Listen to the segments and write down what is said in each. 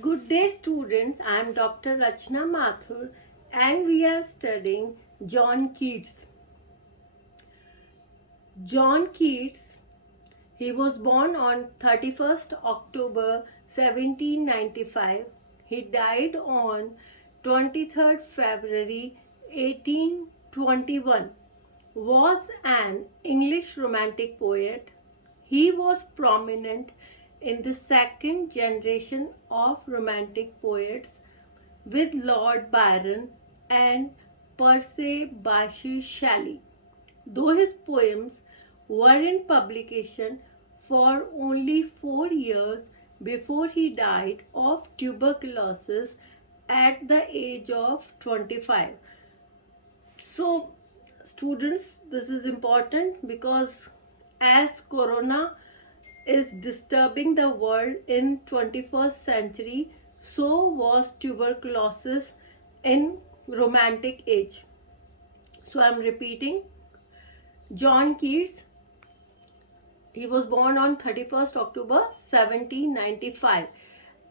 Good day, students. I am Dr. Rachna Mathur, and we are studying John Keats. John Keats, he was born on 31st October 1795. He died on 23rd February 1821. Was an English romantic poet. He was prominent in the second generation of romantic poets with Lord Byron and Percy Bysshe Shelley. Though his poems were in publication for only 4 years before he died of tuberculosis at the age of 25. So, students, this is important because as Corona is disturbing the world in 21st century, so was tuberculosis in romantic age. So I'm repeating, John Keats, he was born on 31st October 1795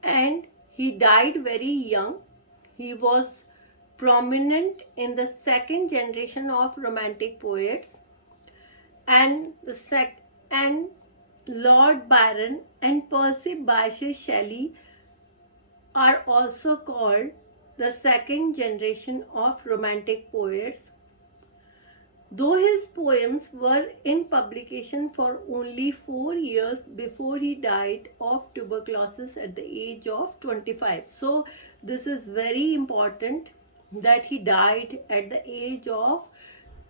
and he died very young. He was prominent in the second generation of romantic poets, and and Lord Byron and Percy Bysshe Shelley are also called the second generation of romantic poets. Though his poems were in publication for only 4 years before he died of tuberculosis at the age of 25. So, this is very important that he died at the age of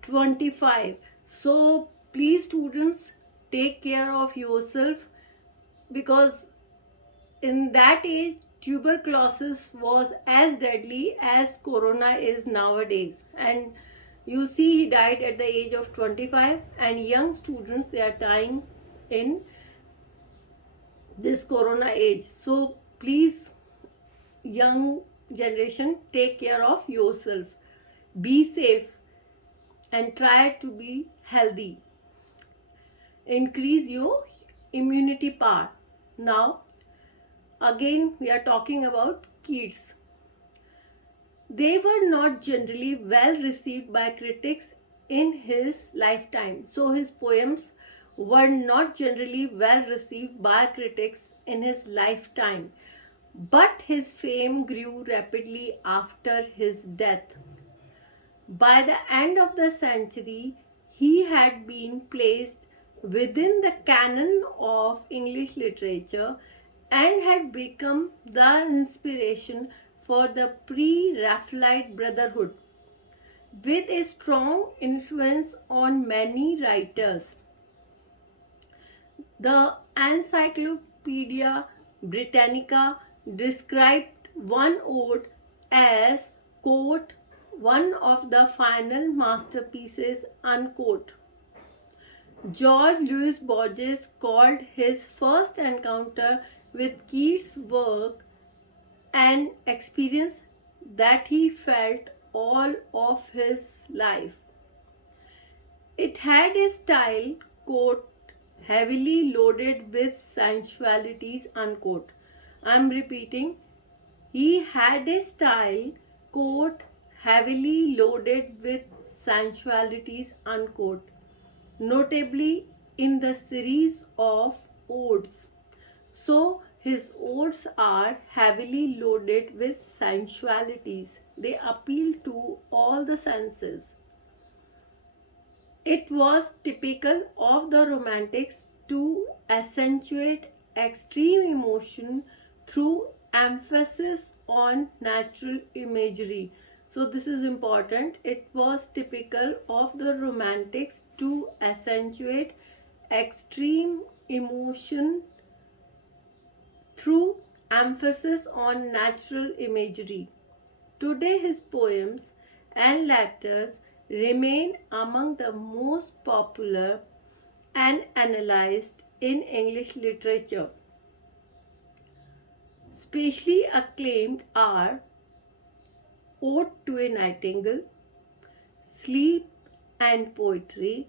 25. So, please, students, take care of yourself because in that age, tuberculosis was as deadly as corona is nowadays. And you see, he died at the age of 25, and young students they are dying in this corona age. So, please, young generation, take care of yourself, be safe, and try to be healthy. Increase your immunity power. Now, again, we are talking about Keats. They were not generally well received by critics in his lifetime. So his poems were not generally well received by critics in his lifetime. But his fame grew rapidly after his death. By the end of the century, he had been placed within the canon of English literature and had become the inspiration for the pre-Raphaelite Brotherhood, with a strong influence on many writers. The Encyclopedia Britannica described one ode as, quote, one of the final masterpieces, unquote. George Louis Borges called his first encounter with Keats' work an experience that he felt all of his life. It had a style, quote, heavily loaded with sensualities, unquote. I'm repeating, he had a style, quote, heavily loaded with sensualities, unquote, notably in the series of odes. So, his odes are heavily loaded with sensualities. They appeal to all the senses. It was typical of the Romantics to accentuate extreme emotion through emphasis on natural imagery. So, this is important. It was typical of the Romantics to accentuate extreme emotion through emphasis on natural imagery. Today, his poems and letters remain among the most popular and analyzed in English literature. Specially acclaimed are Ode to a Nightingale, Sleep and Poetry,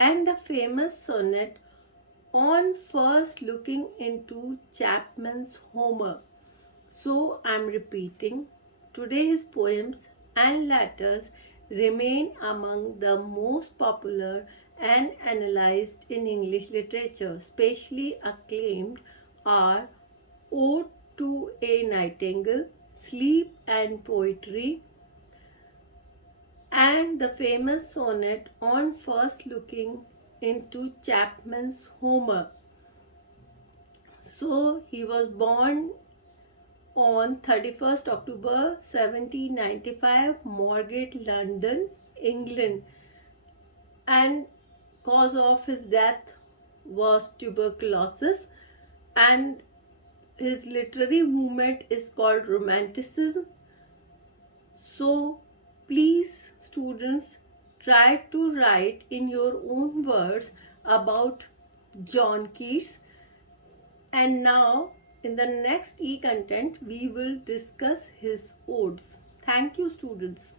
and the famous sonnet on first looking into Chapman's Homer. So I'm repeating. Today his poems and letters remain among the most popular and analyzed in English literature. Especially acclaimed are Ode to a Nightingale, Sleep and Poetry, and the famous sonnet on first looking into Chapman's Homer. So he was born on 31st October 1795, Moorgate, London, England, and cause of his death was tuberculosis, and his literary movement is called Romanticism. So please students, try to write in your own words about John Keats. And now in the next e-content we will discuss his odes. Thank you students.